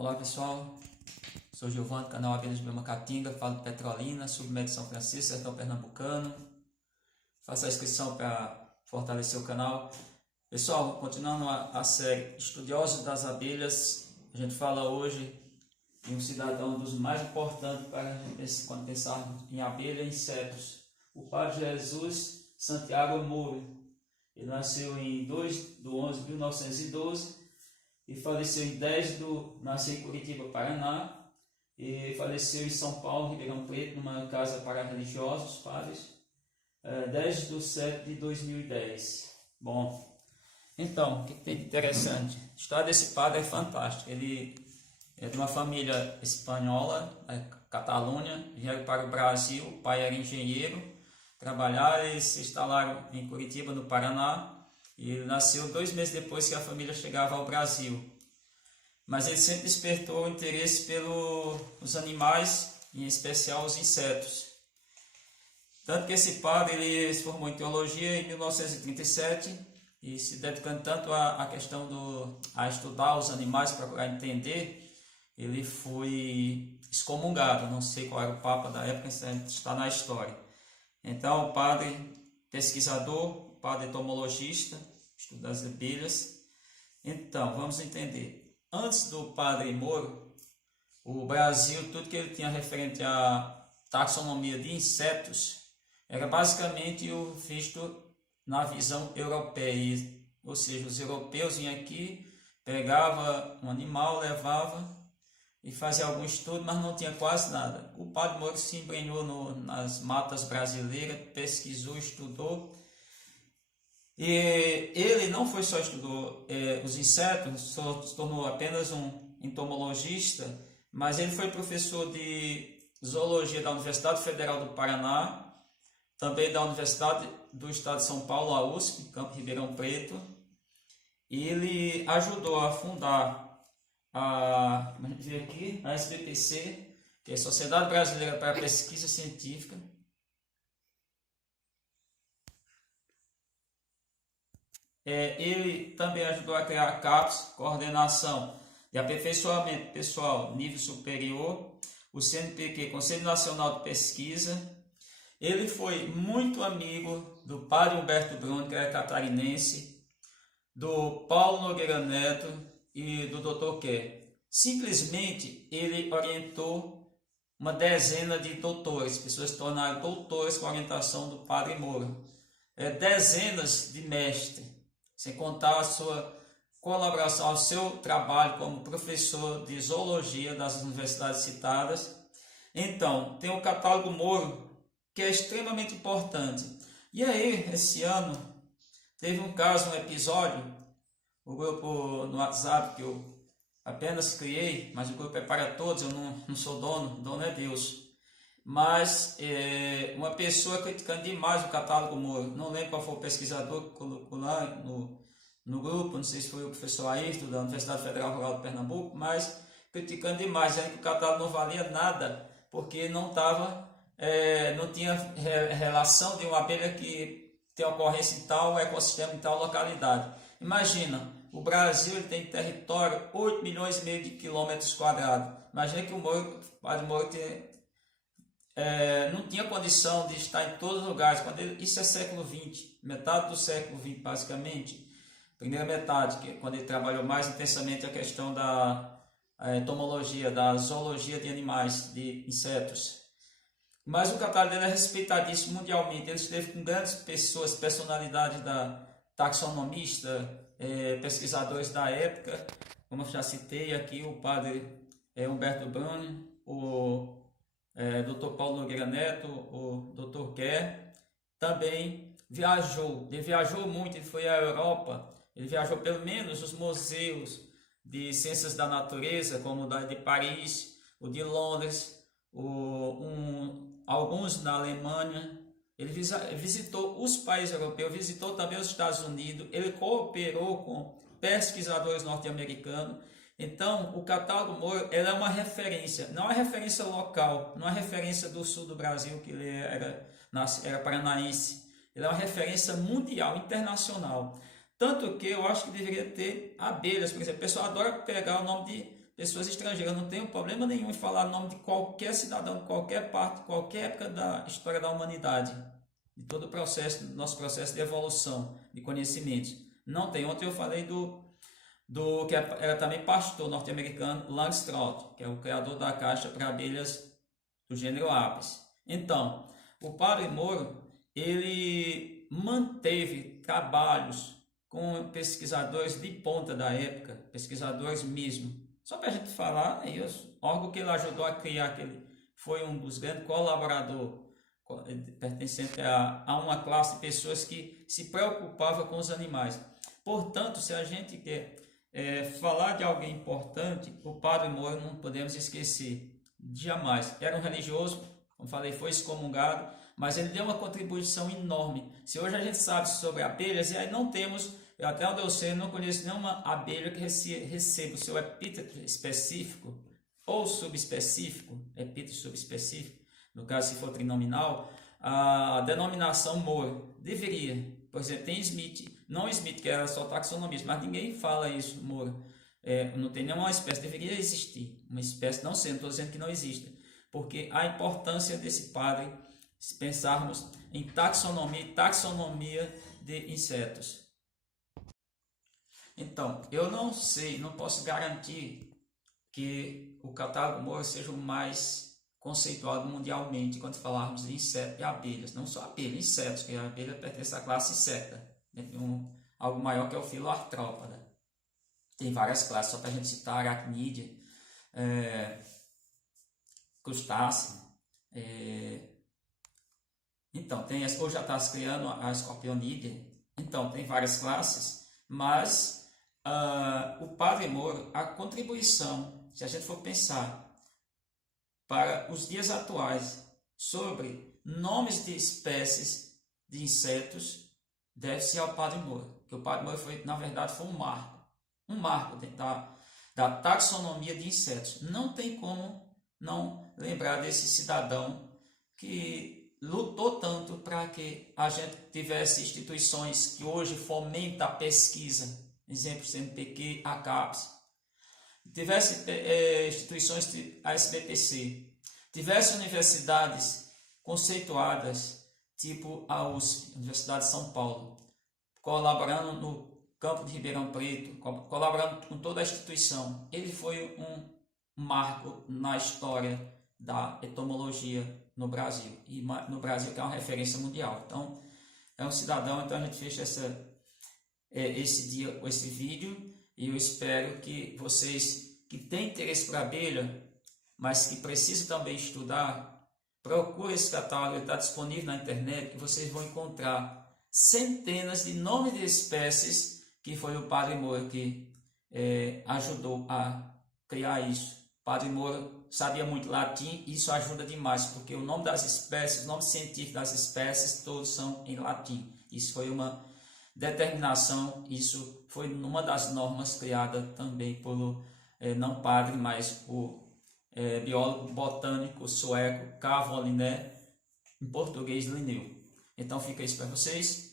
Olá pessoal, sou Giovanni, canal Abelhas de Macatinga, falo de Petrolina, submédio São Francisco, sertão pernambucano. Faça a inscrição para fortalecer o canal. Pessoal, continuando a série Estudiosos das Abelhas, a gente fala hoje de um cidadão dos mais importantes para quando pensarmos em abelha e insetos, o Padre Jesus Santiago Moro. Ele nasceu em 2 de 11 de 1912 e faleceu em nasceu em Curitiba, Paraná, e faleceu em São Paulo, Ribeirão Preto, numa casa para religiosos, padres, 10 de 7 de 2010. Bom, então, o que tem de interessante? A história desse padre é fantástica. Ele é de uma família espanhola, Catalunha, vieram para o Brasil, o pai era engenheiro, trabalharam e se instalaram em Curitiba, no Paraná. E ele nasceu 2 meses depois que a família chegava ao Brasil. Mas ele sempre despertou o interesse pelos animais, em especial os insetos. Tanto que esse padre ele se formou em teologia em 1937 e se dedicando tanto à questão a estudar os animais, para procurar entender, ele foi excomungado. Não sei qual era o papa da época, está na história. Então o padre pesquisador, o padre entomologista, estudo das abelhas. Então, vamos entender. Antes do Padre Moro, o Brasil, tudo que ele tinha referente à taxonomia de insetos, era basicamente o visto na visão europeia. Ou seja, os europeus vinham aqui, pegavam um animal, levava e fazia algum estudo, mas não tinha quase nada. O Padre Moro se embrenhou nas matas brasileiras, pesquisou, estudou. E ele não foi só estudou os insetos, se tornou apenas um entomologista, mas ele foi professor de zoologia da Universidade Federal do Paraná, também da Universidade do Estado de São Paulo, a USP, Campo Ribeirão Preto. E ele ajudou a fundar a SBPC, que é a Sociedade Brasileira para a Pesquisa Científica. Ele também ajudou a criar a CAPES, Coordenação de Aperfeiçoamento Pessoal Nível Superior, o CNPq, Conselho Nacional de Pesquisa. Ele foi muito amigo do padre Humberto Bruno, que era catarinense, do Paulo Nogueira Neto e do Dr. Kerr. Simplesmente ele orientou uma dezena de doutores, pessoas se tornaram doutores com a orientação do padre Moro. Dezenas de mestres, sem contar a sua colaboração ao seu trabalho como professor de zoologia das universidades citadas. Então, tem o catálogo Moro, que é extremamente importante. E aí, esse ano, teve um caso, um episódio, o grupo no WhatsApp que eu apenas criei, mas o grupo é para todos, eu não sou dono é Deus. Mas uma pessoa criticando demais o catálogo Moro, não lembro qual foi o pesquisador que colocou lá no grupo, não sei se foi o professor Ayrton da Universidade Federal Rural de Pernambuco, mas criticando demais, dizendo que o catálogo não valia nada, porque não tinha relação de uma abelha que tem ocorrência em tal ecossistema, em tal localidade. Imagina, o Brasil ele tem território 8 milhões e meio de quilômetros quadrados. Imagina que o Padre Moro não tinha condição de estar em todos os lugares. Isso é século XX, metade do século XX basicamente, primeira metade, que quando ele trabalhou mais intensamente a questão da entomologia, da zoologia de animais, de insetos. Mas o catálogo dele é respeitadíssimo mundialmente. Ele esteve com grandes pessoas, personalidades da taxonomista, pesquisadores da época, como eu já citei aqui, o padre Humberto Bruno, o Dr. Paulo Nogueira Neto, o Dr. Kerr. Também viajou, ele viajou muito, ele foi à Europa, ele viajou pelo menos os museus de ciências da natureza, como o de Paris, o de Londres, alguns na Alemanha. Ele visitou os países europeus, visitou também os Estados Unidos, ele cooperou com pesquisadores norte-americanos. Então, o catálogo Moro é uma referência, não é referência local, não é referência do sul do Brasil, que ele era paranaense. Ele é uma referência mundial, internacional. Tanto que eu acho que deveria ter abelhas, por exemplo. O pessoal adora pegar o nome de pessoas estrangeiras. Eu não tenho problema nenhum em falar o nome de qualquer cidadão, de qualquer parte, qualquer época da história da humanidade, de todo o processo, do nosso processo de evolução de conhecimentos. Não tem. Ontem eu falei do que era também pastor norte-americano, Langstroth, que é o criador da caixa para abelhas do gênero Apis. Então, o Padre Moro, ele manteve trabalhos com pesquisadores de ponta da época, pesquisadores mesmo. Só para a gente falar, o órgão que ele ajudou a criar, que ele foi um dos grandes colaboradores, pertencente a uma classe de pessoas que se preocupava com os animais. Portanto, se a gente quer falar de alguém importante, o Padre Moro não podemos esquecer, jamais. Era um religioso, como falei, foi excomungado, mas ele deu uma contribuição enorme. Se hoje a gente sabe sobre abelhas, e aí não temos, até onde eu sei, eu não conheço nenhuma abelha que receba o seu epíteto específico ou subespecífico, epíteto subespecífico, no caso se for trinominal, a denominação Moro. Deveria, por exemplo, tem Smith, não Smith que era só taxonomista, mas ninguém fala isso, Moro. Não tem nenhuma espécie, deveria existir uma espécie, não sei, não estou dizendo que não exista, porque a importância desse padre, se pensarmos em taxonomia de insetos. Então, eu não sei, não posso garantir que o catálogo Moro seja o mais conceituado mundialmente quando falarmos de insetos e abelhas, não só abelhas, insetos, que a abelha pertence à classe insecta, algo maior que é o Filoartrópoda. Tem várias classes, só para a gente citar aracnídea, crustácea. Então, hoje já está se criando a escorpionídea. Então, tem várias classes, mas o Padre Moro, a contribuição, se a gente for pensar para os dias atuais sobre nomes de espécies de insetos, deve-se ao Padre Moro. Porque o Padre Moro foi, na verdade, foi um marco da taxonomia de insetos. Não tem como não lembrar desse cidadão que lutou tanto para que a gente tivesse instituições que hoje fomentam a pesquisa, exemplo, CNPq, a CAPES, tivesse instituições de ASBPC, tivesse universidades conceituadas, tipo a USP, Universidade de São Paulo, colaborando no campo de Ribeirão Preto, colaborando com toda a instituição. Ele foi um marco na história da entomologia no Brasil, e no Brasil que é uma referência mundial. Então, é um cidadão. Então a gente fecha esse dia com esse vídeo, e eu espero que vocês que têm interesse por abelha, mas que precisam também estudar, procurem esse catálogo, ele está disponível na internet, que vocês vão encontrar centenas de nomes de espécies que foi o Padre Moro que ajudou a criar isso. O Padre Moro sabia muito latim, e isso ajuda demais, porque o nome das espécies, o nome científico das espécies, todos são em latim. Isso foi uma determinação, isso foi uma das normas criada também pelo não padre, mas o biólogo botânico sueco Carl von Linné, em português Linneu. Então fica isso para vocês.